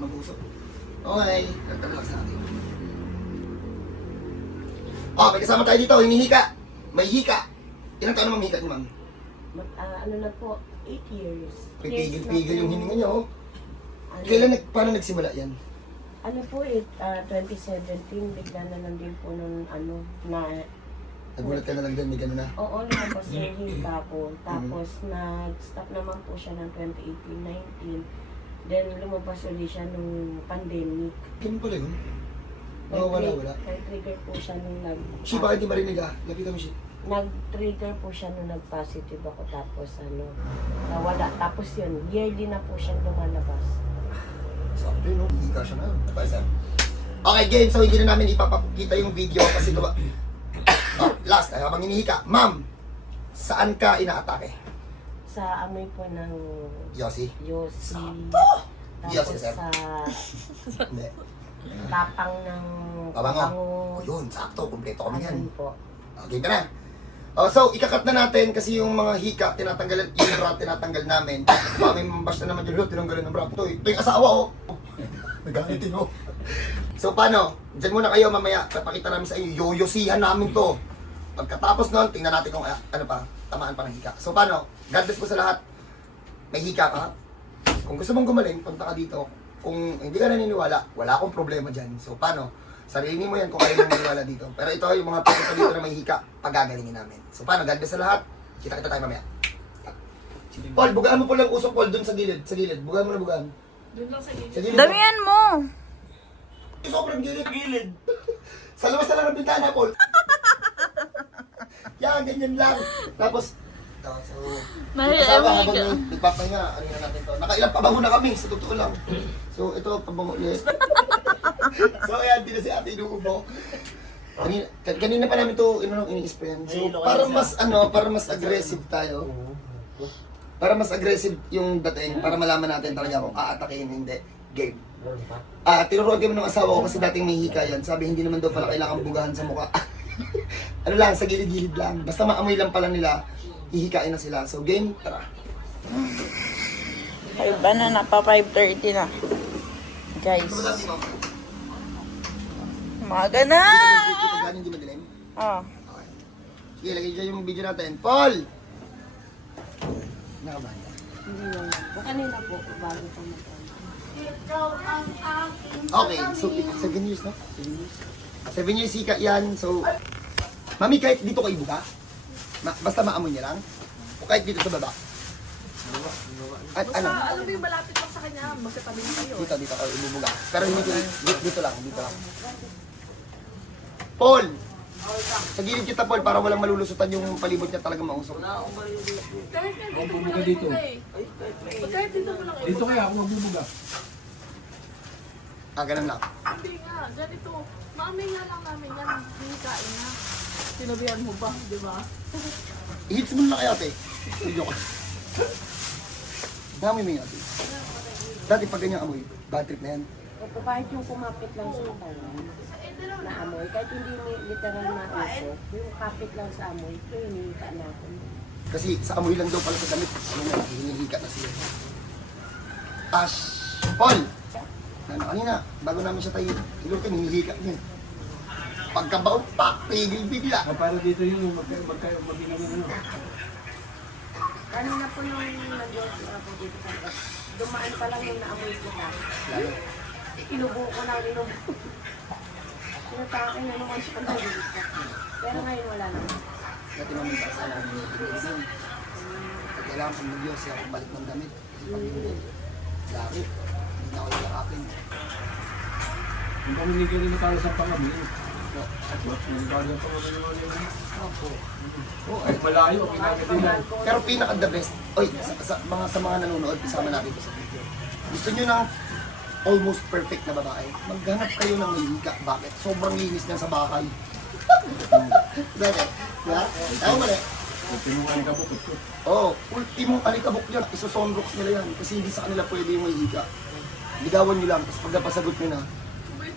Mag-usap. Okay, relax natin. Oh, may kasama tayo dito, hinihika. May hika. Ilang taon naman hika niyo, ma'am? Ano na po, 8 years. Pipigil-pigil yung hininga niyo, oh. Ano, Paano nagsimula yan? ano po, 2017, bigla na lang din po nung Nagulat ka na lang din, may gano'n na. oo, lumabas yung hika ko. Tapos, nag-stop naman po siya ng 2018-19. Then, lumabas ulit siya nung pandemic. Ganun pala yun? Oo, wala. Nag-trigger po siya nung Shi, bakit di marinig ah? Lapitan mo, Shi. nag-trigger po siya nung nag-positive ako. Tapos, nawala. Tapos yun, yearly na po siyang lumalabas. Sabi, no? Hindi ka siya na. Okay, game. So, hindi na namin ipapakita yung video kasi diba? Oh, last, habang hinihika. Ma'am, saan ka inaatake? Sa amoy po ng Yossi? Yossi. Yossi, Tapos sir. sa Hindi. tapang ng Pabango. O yun, sakto. Kompleto kami yan. Ayun po. Okay ka na. Oh, so, ikakat na natin kasi yung mga hika, tinatanggalan, yung bra, tinatanggal namin. Baka may mambash na naman yun, tinanggalan ng bra. Ito yung asawa, oh. Nagalitin, oh. So, paano? Diyan muna kayo mamaya. Papakita namin sa inyo, yoyosihan namin to. Pagkatapos nun, tingnan natin kung ano pa, tamaan pa ng hika. So, paano? God bless po sa lahat. May hika ka. Kung gusto mong gumaling, punta ka dito. Kung hindi ka naniniwala, wala akong problema dyan. So, paano? Sarili mo yan kung ayaw mong maniwala dito. Pero ito yung mga pupunta dito na may hika, pagagalingin namin. So, paano? God bless sa lahat. Kita-kita tayo mamaya. Paul, bugaan mo po lang usok, Paul, dun sa gilid. Sa gilid. Bugaan mo na bugaan. Doon lang sa gilid. Sa gilid. Damihan mo! Sobrang gilid. Sa labas na lang ng bintana, Paul. Yan, ganyan lang. Tapos, so, Mahal, kasama amiga. habang nagpapahinga, ano na natin to. Nakailang pabango na kami, sa totoo lang. So, ito, pabango ulit. So, ayan, din na si ate inuubo. Kanina pa namin to ini-sprayan. So, para mas aggressive tayo. Para mas aggressive yung dating, para malaman natin talaga kung aatakihin hindi. Game. Tinuruan kami ng asawa ko kasi dating may hika yan. Sabi, hindi naman daw pala kailangan bugahan sa mukha. Ano lang, sa gilid-gilid lang. Basta maamoy lang pala nila, hihikain na sila. So, game, tara. Ay, ba na? Napa 5:30 na. Guys. Umaga na! Pagkaan hindi madilim. Oh. Okay. Sige, lagay dyan yung video natin. Paul! Nakabahan ka. Hindi naman po. Kanina po, bago pa Okay, so 7 years na? 7 years? 7 years hika yan, so... Mami, kahit dito kayo buka? Basta maamoy niya lang? O kahit dito sa baba? At ano? Alam mo yung malapit lang sa kanya, magkatabi na kayo. Dito kayo ibubuga. Pero hindi dito lang. Paul! Sa gilid kita, Paul, para walang malulusutan yung palibot niya talaga mausok. Kahit dito mo lang dito. Kahit dito mo lang Dito kaya ako magbubuga. Ganun lang. Hindi nga, ganito. Maamin nga lang namin yan. Hindi kain na. Sinabihan mo ba, di ba? I-hits mo na kayo, ate. Joke. Dami mo yung ate. Dati pag ganyan amoy, bad trip na yan. Opo, kahit yung kumapit lang sa katawan na amoy, kahit hindi literal na usok, yung kapit lang sa amoy, ito hinihika na ako. Kasi sa amoy lang daw pala sa damit. Ano na, hinihika na sila. Ash! Paul! Kanina, bago namin siya tayo ilutin, hinihika niya. Pagkabaon, pigil bigla. Para dito yung magkaibigan ano. Kanina po nung nag-yosi ako dito sa labas, dumaan pa lang yung naamoy ko na. Lalo. Inubo ko na, Tinatake na naman siya ang dito. Pero ngayon wala na. Dati namin sa asawa ko yung pinagin. Pag kailangan pang mag siya ako balik ng damit. Pag-ibig. Laki. Hindi na ako yakapin. Yung pamiligan nila tayo sa pangami. No. Yung bagay pa naman yung ano. Opo. Ay, malayo, pinagadilan. Pero pinaka the best, oy, sa mga nanonood, isama natin ito sa video. Gusto nyo ng almost perfect na babae, maghanap kayo ng may hika. Bakit? Sobrang linis niya sa bahay. Dati, diba? Tama mali. Ultimong alikabok ito. Oo, ultimong alikabok yan. Iso-sunrocks nila yan. Kasi hindi sa kanila pwede yung may hika. Ligawan nyo lang, tapos pag napasagot nyo na,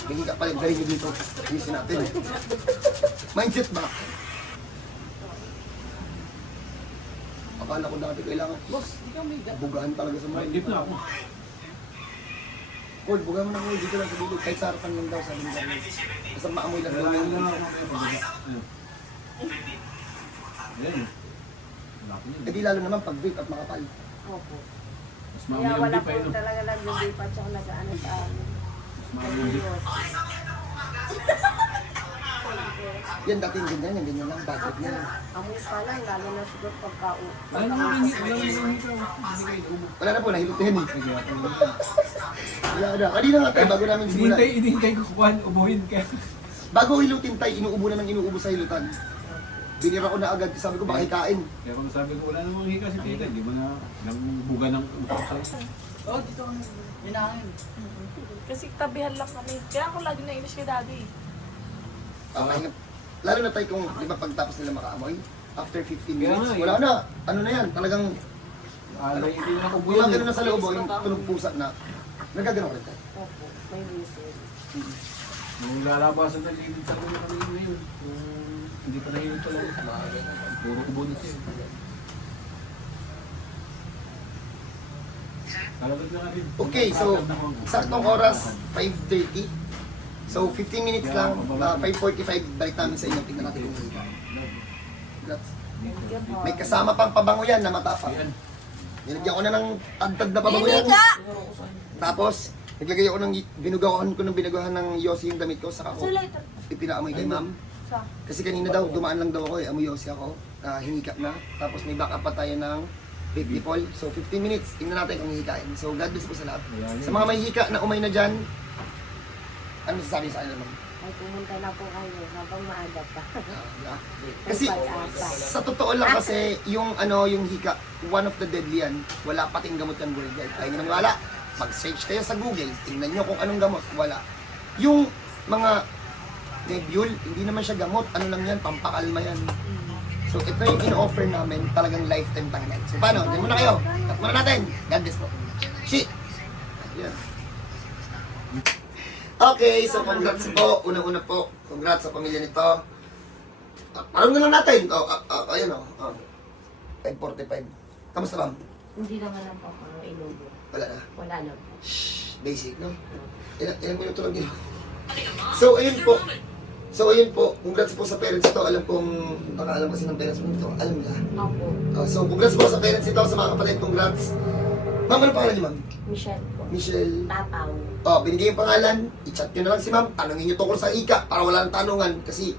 may hika pa rin, galing nyo dito. Ayusin natin. Mindset ba? Akala ko dati kailangan, boss, bugahan talaga sa mga. Hindi na ako. Paul, buga mo na ko dito lang sa bilog. Kahit sa harapan lang daw, sabi ni Carlos. Basta maamoy lang daw. Kaya lang ako. Ayan. Laki Eh niya. di lalo naman pag vape at makapal. Opo. Mas Kaya mamaya wala hindi pa po yun. talaga nag-lipat siya nag-ano sa amin. Mamaya. Yan dati yung ganyan, yung ganyan lang, budget niya. Amoy pa lang, lalo na siguro pagka Wala naman hindi. Wala naman hindi. Hindi kayo ubo. Wala na po, nahilot na yun eh. Kaya ako. Wala na. Kanina nga tayo, bago namin simulan. Hinihintay ko kukuhan, ubuhin ka. Bago hilutin tayo, inuubo na ng inuubo sa hilutan. Binira ko na agad, sabi ko baka hikain. Kaya kung sabi ko, wala namang hika si Tita, di ba na buga ng utak sa'yo? Oo, dito kami. Hinahin. Kasi tabihan lang kami. Kaya ako lagi nainis kay daddy. Lalo na tayo kung, di ba pagtapos nila makaamoy, after 15 Kaya minutes, nga eh. wala na. Ano na yan, talagang, Alay, hindi na ako yung mga ganun na sa loob, yung tunog pusa na, nagagano rin tayo. Opo, may reason. Nung lalabasan na lilit sa ulo kami ngayon, kung hindi pa nahilig pa lang, puro ubo na siya. Kalabot na natin. Okay, so, saktong oras, 5:30. So, 15 minutes lang, 5:45, balik namin sa inyo, tingnan natin kung hika. Congrats. May kasama pang pabango yan na matapa. Ayan. Nilagyan ko na ng tagtag na pabango yan. Tapos, naglagay ako ng binugawan ko ng binagahan ng Yossi yung damit ko, saka ko ipinaamoy kay ma'am. Kasi kanina daw, dumaan lang daw ako amoy Yossi ako, hinika na. Tapos may backup pa tayo ng vape nipple. So 15 minutes, tingnan natin kung hihikain. So God bless po sa lahat. Sa mga may hika na umay na dyan, ano masasabi sa kanila ma'am? Ay, pumunta na po kayo habang maaga pa. Yeah. Kasi sa totoo lang kasi yung yung hika, one of the deadly yan. Wala pating gamot yan worldwide. Tayo naman wala. Mag-search kayo sa Google, tingnan nyo kung anong gamot. Wala. Yung mga Nebule, hindi naman siya gamot. Ano lang yan, pampakalma yan. So ito yung in-offer namin, talagang lifetime tanggal. So paano? Diyan muna kayo. Cut muna natin. God bless po. Shit! Yan. Okay, so congrats po. Una-una po, congrats sa pamilya nito. Parang na lang natin. Ayan o. 5:45. Kamusta ma'am? Hindi naman lang po ako inubo. Wala na. Wala na po. Shhh, basic, no? Ilang minuto lang yun. So, ayun po. Congrats po sa parents ito. Alam kong, baka alam kasi ng parents mo ito. Alam nila. Opo. So, congrats po sa parents ito, sa mga kapatid. Congrats. Ma'am, ano pangalan niyo, ma'am? Michelle po. Michelle. Tataw. Binigay yung pangalan. I-chat nyo na lang si ma'am. Tanungin nyo tungkol sa ika para wala nang tanungan. Kasi,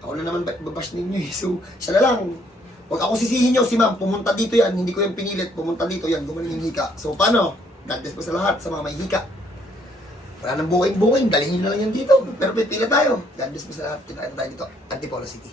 ako na naman babash ninyo eh. So, siya na lang. Huwag ako sisihin nyo si ma'am. Pumunta dito yan. Hindi ko yung pinilit. Pumunta dito yan. Gumaling yung hika. So, paano? God bless po sa lahat. Sa mga may hika. Wala nang booking. Dalhin nyo na lang yan dito. Pero pipila tayo. God bless po sa lahat. Kita tayo dito. Antipolo City.